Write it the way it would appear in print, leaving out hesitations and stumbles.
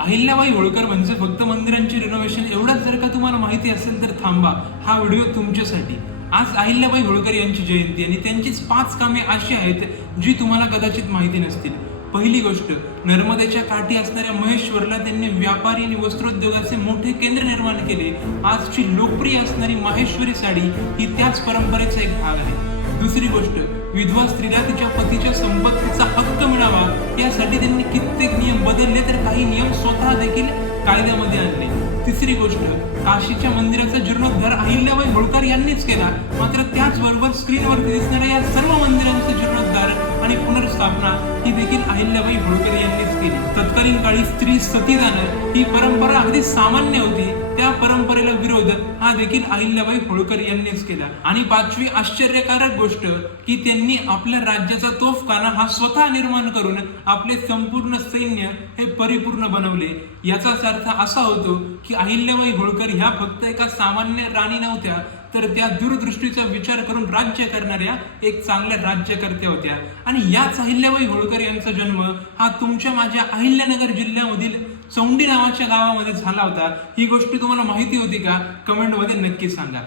अहिल्याबाई होळकर म्हणजे फक्त मंदिरांचे रिनोव्हेशन एवढंच जर का तुम्हाला माहिती असेल तर थांबा, हा व्हिडिओ तुमच्यासाठी. आज अहिल्याबाई होळकर यांची जयंती आणि त्यांचीच 5 कामे अशी आहेत जी तुम्हाला कदाचित माहिती नसतील. पहिली गोष्ट, नर्मदेच्या काठी असणाऱ्या महेश्वरला त्यांनी व्यापारी आणि वस्त्रोद्योगाचे मोठे केंद्र निर्माण केले. आजची लोकप्रिय असणारी माहेश्वरी साडी ही त्याच परंपरेचा एक भाग आहे. दुसरी गोष्ट, विधवा स्त्रीला तिच्या पतीच्या संपत्तीचा हक्क मिळावा यासाठी त्यांनी कित्येक नियम बदलले तर काही नियम स्वतः देखील कायद्यामध्ये आणले. तिसरी गोष्ट, काशीच्या मंदिराचा जीर्णोद्धार अहिल्याबाई होळकर यांनीच केला. मात्र त्याचबरोबर स्क्रीनवरती दिसणाऱ्या या सर्व मंदिरांचा जीर्णोद्धार आणि पुनर्स्थापना ही देखील अहिल्याबाई होळकर यांनीच केली. तत्कालीन काळी स्त्री सती जाणं ही परंपरा अगदी सामान्य होती. त्या परंपरेला विरोध हा देखील अहिल्याबाई होळकर यांनीच केला. आणि 5वी आश्चर्यकारक गोष्ट की त्यांनी आपल्या राज्याचा तोफखाना हा स्वतः निर्माण करून आपले संपूर्ण सैन्य हे परिपूर्ण बनवले. याचाच अर्थ असा होतो की अहिल्याबाई होळकर ह्या फक्त एका सामान्य राणी नव्हत्या, तर त्या दूरदृष्टीचा विचार करून राज्य करणाऱ्या एक चांगल्या राज्यकर्त्या होत्या. आणि याच अहिल्याबाई होळकर यांचा जन्म हा तुमच्या माझ्या अहिल्यानगर जिल्ह्यामधील चौंडी नावाच्या गावामध्ये झाला होता. ही गोष्ट तुम्हाला माहिती होती का? कमेंटमध्ये नक्की सांगा.